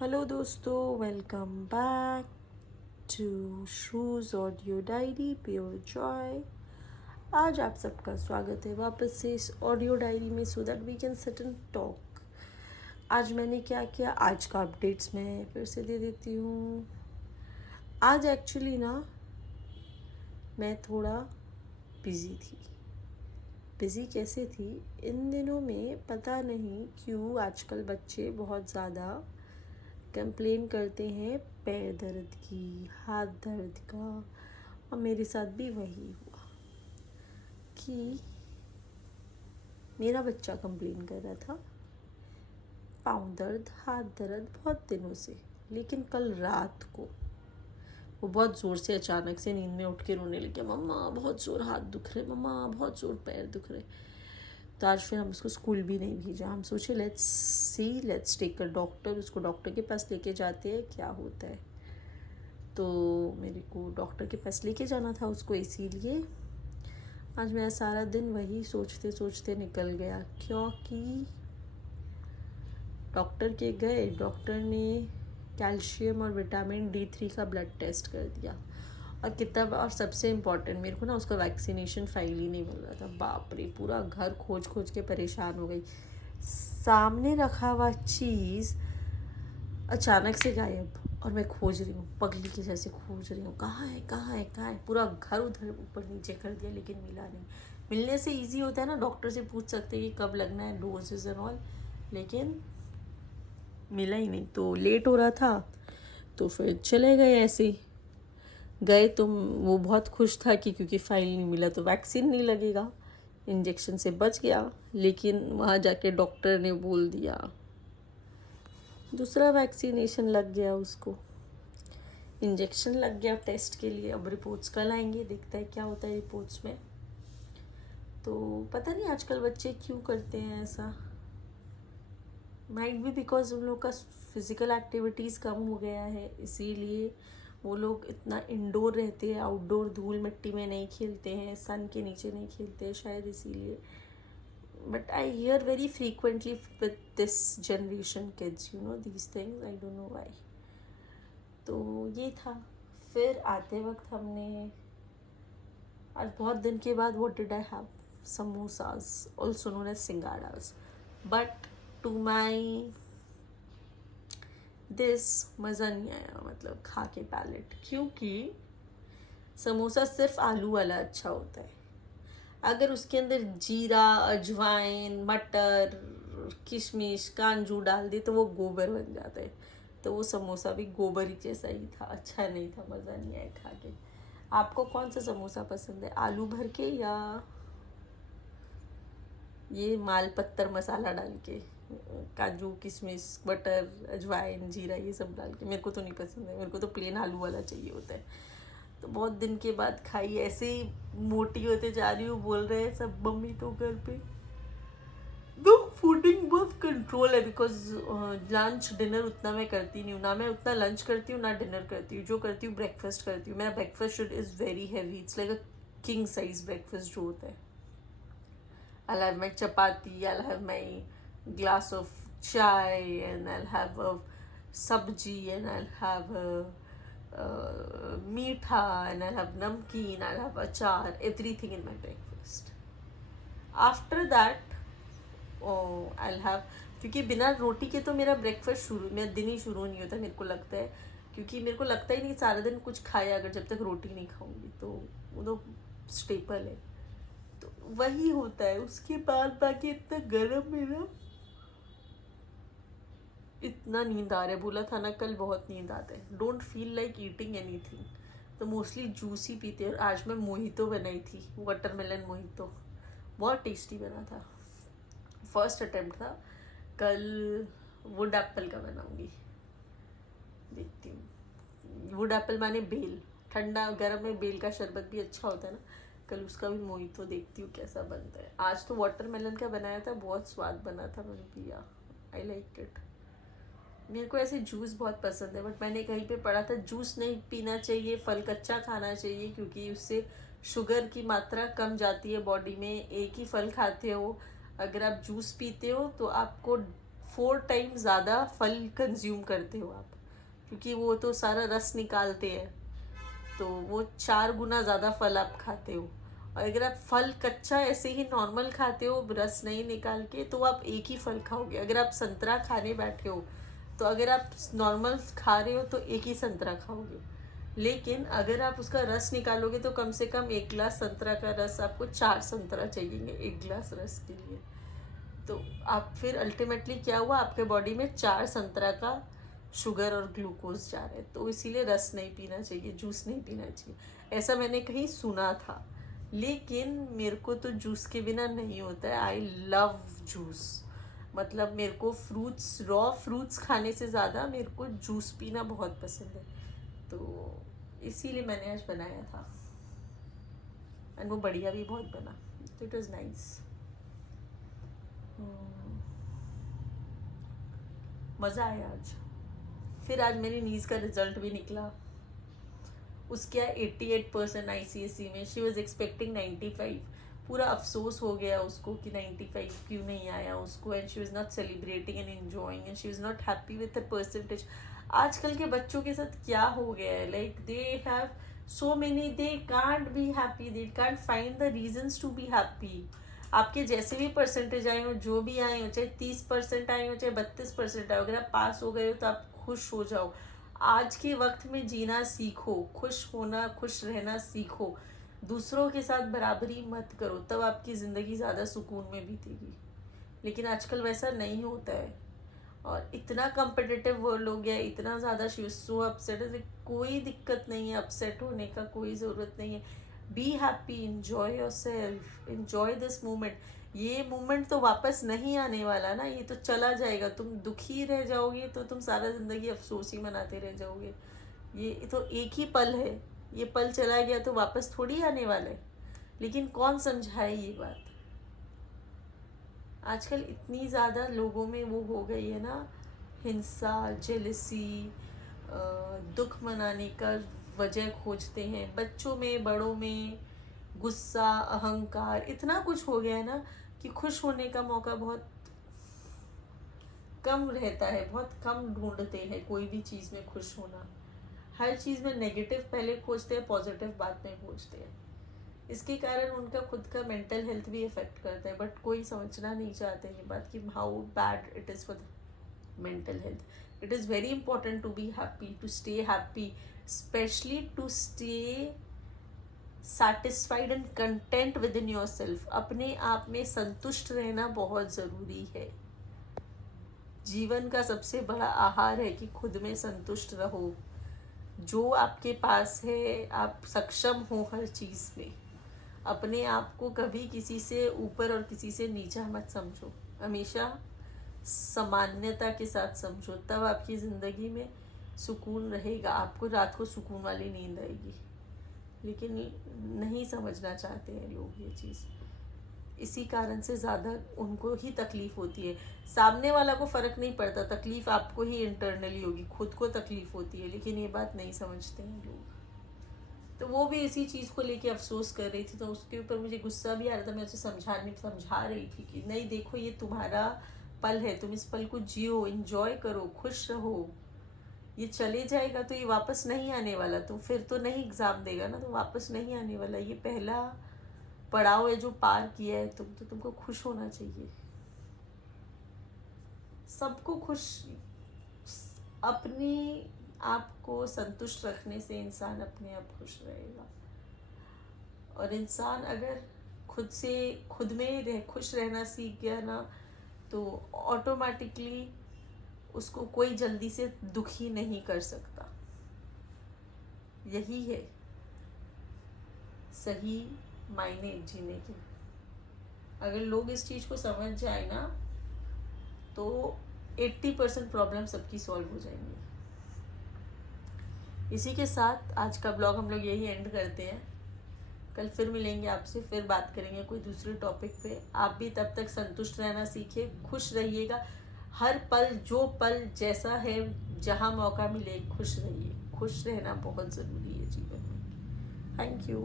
Hello दोस्तों, welcome back to shoes audio diary pure joy. आज आप सबका स्वागत है वापस से इस ऑडियो डायरी में so that we can sit and talk. आज मैंने क्या किया, आज का अपडेट्स मैं फिर से दे देती हूँ। आज एक्चुअली ना मैं थोड़ा बिज़ी थी। बिज़ी कैसे थी, इन दिनों में पता नहीं क्यों आजकल बच्चे बहुत ज़्यादा कंप्लेन करते हैं पैर दर्द की, हाथ दर्द का। और मेरे साथ भी वही हुआ कि मेरा बच्चा कंप्लेन कर रहा था पाँव दर्द, हाथ दर्द बहुत दिनों से। लेकिन कल रात को वो बहुत ज़ोर से अचानक से नींद में उठ के रोने लगे, मम्मा बहुत ज़ोर हाथ दुख रहे, मम्मा बहुत ज़ोर पैर दुख रहे। तो आज फिर हम उसको स्कूल भी नहीं भेजा। हम सोचे लेट्स टेक अ डॉक्टर, उसको डॉक्टर के पास लेके जाते हैं क्या होता है। तो मेरे को डॉक्टर के पास लेके जाना था उसको, इसीलिए आज मेरा सारा दिन वही सोचते सोचते निकल गया। क्योंकि डॉक्टर के गए, डॉक्टर ने कैल्शियम और विटामिन D3 का ब्लड टेस्ट कर दिया और कितना, और सबसे इम्पॉर्टेंट मेरे को ना उसका वैक्सीनेशन फाइल ही नहीं मिल रहा था। बाप रे, पूरा घर खोज खोज के परेशान हो गई। सामने रखा हुआ चीज़ अचानक से गायब, और मैं खोज रही हूँ, पगली की जैसे खोज रही हूँ, कहाँ है कहाँ है कहाँ है। पूरा घर उधर ऊपर नीचे कर दिया लेकिन मिला नहीं। मिलने से इजी होता है ना, डॉक्टर से पूछ सकते हैं कि कब लगना है, डोजेज एंड ऑल, लेकिन मिला ही नहीं। तो लेट हो रहा था तो फिर चले गए ऐसे ही। गए तो वो बहुत खुश था कि क्योंकि फाइल नहीं मिला तो वैक्सीन नहीं लगेगा, इंजेक्शन से बच गया। लेकिन वहाँ जाके डॉक्टर ने बोल दिया दूसरा वैक्सीनेशन लग गया उसको, इंजेक्शन लग गया टेस्ट के लिए। अब रिपोर्ट्स कल आएंगे, देखता है क्या होता है रिपोर्ट्स में। तो पता नहीं आजकल बच्चे क्यों करते हैं ऐसा। माइट भी बिकॉज उन लोग का फिज़िकल एक्टिविटीज़ कम हो गया है, इसीलिए वो लोग इतना इंडोर रहते हैं, आउटडोर धूल मिट्टी में नहीं खेलते हैं, सन के नीचे नहीं खेलते हैं, शायद इसीलिए। But I hear very frequently with this generation kids, you know these things, I don't know why. तो ये था। फिर आते वक्त हमने आज बहुत दिन के बाद what did I have, samosas, also known as singaras. But to my this मज़ा नहीं आया, मतलब खा के पैलेट, क्योंकि समोसा सिर्फ आलू वाला अच्छा होता है। अगर उसके अंदर जीरा, अजवाइन, मटर, किशमिश, कांजू डाल दे तो वो गोबर बन जाता है। तो वो समोसा भी गोबर ही जैसा ही था, अच्छा नहीं था, मज़ा नहीं आया खा के। आपको कौन सा समोसा पसंद है, आलू भर के या ये माल पत्तर मसाला डाल के, काजू किशमिश बटर अजवाइन जीरा ये सब डाल के? मेरे को तो नहीं पसंद है, मेरे को तो प्लेन आलू वाला चाहिए होता है। तो बहुत दिन के बाद खाई, ऐसे ही मोटी होते जा रही हूँ, बोल रहे हैं सब मम्मी तो घर पे। तो फूडिंग बहुत कंट्रोल है, बिकॉज लंच डिनर उतना मैं करती नहीं हूँ, ना मैं उतना लंच करती हूँ ना डिनर करती हूँ। जो करती हूँ ब्रेकफास्ट करती हूँ। मेरा breakfast should is very heavy, it's like a king size breakfast जो होता है। I'll have my chapati, I'll have my glass of chai, and I'll have a sabji, and I'll have a meetha, and I'll have namkeen, I'll have achar, everything in my breakfast. After that, I'll have, क्योंकि बिना रोटी के तो मेरा breakfast शुरू, मेरा दिन ही शुरू नहीं होता मेरे को लगता है। क्योंकि मेरे को लगता ही नहीं सारा दिन कुछ खाया अगर जब तक रोटी नहीं खाऊंगी, तो वो तो स्टेपल है। तो वही होता है। उसके बाद बाकी इतना गर्म है ना, इतना नींद आ रहा है, बोला था ना कल बहुत नींद आता है, don't feel like eating anything, तो मोस्टली जूस ही पीते हैं। आज मैं मोहितो बनाई थी, वाटरमेलन मोहितो, बहुत टेस्टी बना था। फर्स्ट अटेम्प्ट था। कल वुड एप्पल का बनाऊंगी, देखती हूँ। वुड एप्पल माने बेल, ठंडा गर्म में बेल का शरबत भी अच्छा होता है ना, कल उसका भी मोहितो देखती हूँ कैसा बनता है। आज तो वाटरमेलन का बनाया था, बहुत स्वाद बना था, मैंने पिया, आई लाइक इट। मेरे को ऐसे जूस बहुत पसंद है, बट मैंने कहीं पे पढ़ा था जूस नहीं पीना चाहिए, फल कच्चा खाना चाहिए, क्योंकि उससे शुगर की मात्रा कम जाती है बॉडी में। एक ही फल खाते हो, अगर आप जूस पीते हो तो आपको 4 टाइम ज़्यादा फल कंज्यूम करते हो आप, क्योंकि वो तो सारा रस निकालते हैं, तो वो 4 गुना ज़्यादा फल आप खाते हो। और अगर आप फल कच्चा ऐसे ही नॉर्मल खाते हो रस नहीं निकाल के, तो आप एक ही फल खाओगे। अगर आप संतरा खाने बैठे हो, तो अगर आप नॉर्मल खा रहे हो तो एक ही संतरा खाओगे, लेकिन अगर आप उसका रस निकालोगे तो कम से कम 1 गिलास संतरा का रस आपको 4 संतरा चाहिए 1 गिलास रस के लिए। तो आप फिर अल्टीमेटली क्या हुआ, आपके बॉडी में 4 संतरा का शुगर और ग्लूकोज जा रहे हैं। तो इसीलिए रस नहीं पीना चाहिए, जूस नहीं पीना चाहिए, ऐसा मैंने कहीं सुना था। लेकिन मेरे को तो जूस के बिना नहीं होता है। आई लव जूस, मतलब मेरे को फ्रूट्स, रॉ फ्रूट्स खाने से ज़्यादा मेरे को जूस पीना बहुत पसंद है। तो इसीलिए मैंने आज बनाया था, एंड वो बढ़िया भी बहुत बना, तो इट वॉज नाइस। मज़ा आया आज। फिर आज मेरी नीज़ का रिजल्ट भी निकला। उसके 88% ICSE में, शी वॉज एक्सपेक्टिंग 95। पूरा अफसोस हो गया उसको कि 95 क्यों नहीं आया उसको, and she was not celebrating and enjoying and she was not happy with the percentage. आजकल के बच्चों के साथ क्या हो गया है, like they have so many, they can't be happy, they can't find the reasons to be happy. आपके जैसे भी परसेंटेज आए हो, जो भी आए हो, चाहे 30% आए हो, चाहे 32% आए हो, अगर आप पास हो गए हो तो आप खुश हो जाओ। आज के वक्त में जीना सीखो, खुश होना, खुश रहना सीखो। दूसरों के साथ बराबरी मत करो, तब आपकी ज़िंदगी ज़्यादा सुकून में बीतेगी। लेकिन आजकल वैसा नहीं होता है, और इतना कंपिटिटिव वर्ल्ड हो गया है, इतना ज़्यादा शी वाज सो अपसेट। कोई दिक्कत नहीं है, अपसेट होने का कोई ज़रूरत नहीं है। Be happy, enjoy your self, enjoy this moment. ये मोमेंट तो वापस नहीं आने वाला ना, ये तो चला जाएगा। तुम दुखी रह जाओगे तो तुम सारा ज़िंदगी अफसोस ही मनाते रह जाओगे। ये तो एक ही पल है, ये पल चला गया तो वापस थोड़ी आने वाला है। लेकिन कौन समझाए ये बात। आजकल इतनी ज़्यादा लोगों में वो हो गई है ना, हिंसा, जेलसी, दुख मनाने का वजह खोजते हैं। बच्चों में, बड़ों में गुस्सा, अहंकार, इतना कुछ हो गया है ना कि खुश होने का मौका बहुत कम रहता है, बहुत कम ढूंढते हैं कोई भी चीज़ में खुश होना। हर चीज़ में नेगेटिव पहले खोजते हैं, पॉजिटिव बाद में खोजते हैं। इसके कारण उनका खुद का मेंटल हेल्थ भी इफेक्ट करता है, बट कोई समझना नहीं चाहते ये बात कि how bad it is for the mental health. It is very important to be happy, to stay happy, specially to stay satisfied and content with in your self. अपने आप में संतुष्ट रहना बहुत ज़रूरी है। जीवन का सबसे बड़ा आहार है कि खुद में संतुष्ट रहो। जो आपके पास है, आप सक्षम हो हर चीज़ में। अपने आप को कभी किसी से ऊपर और किसी से नीचा मत समझो, हमेशा सामान्यता के साथ समझो, तब आपकी ज़िंदगी में सुकून रहेगा। आपको रात को सुकून वाली नींद आएगी। लेकिन नहीं समझना चाहते हैं लोग ये चीज़, इसी कारण से ज़्यादा उनको ही तकलीफ़ होती है। सामने वाला को फ़र्क नहीं पड़ता, तकलीफ़ आपको ही इंटरनली होगी, खुद को तकलीफ़ होती है। लेकिन ये बात नहीं समझते हैं लोग। तो वो भी इसी चीज़ को लेके अफसोस कर रही थी, तो उसके ऊपर मुझे गुस्सा भी आ रहा था। मैं उसे समझा रही थी कि नहीं, देखो ये तुम्हारा पल है, तुम इस पल को जियो, इंजॉय करो, खुश रहो। ये चले जाएगा तो ये वापस नहीं आने वाला। तो फिर तो नहीं एग्ज़ाम देगा ना, तो वापस नहीं आने वाला। ये पहला पड़ाव है जो पार किया है तुम, तो तुमको खुश होना चाहिए। सबको खुश, अपनी आप को संतुष्ट रखने से इंसान अपने आप खुश रहेगा। और इंसान अगर खुद में खुश रहना सीख गया ना, तो ऑटोमेटिकली उसको कोई जल्दी से दुखी नहीं कर सकता। यही है सही मायने जीने के। अगर लोग इस चीज़ को समझ जाए ना, तो 80% प्रॉब्लम सबकी सॉल्व हो जाएंगी। इसी के साथ आज का ब्लॉग हम लोग यही एंड करते हैं। कल फिर मिलेंगे आपसे, फिर बात करेंगे कोई दूसरे टॉपिक पे। आप भी तब तक संतुष्ट रहना सीखिए, खुश रहिएगा। हर पल, जो पल जैसा है, जहाँ मौका मिले खुश रहिए। खुश रहना बहुत ज़रूरी है जीवन में। Thank you.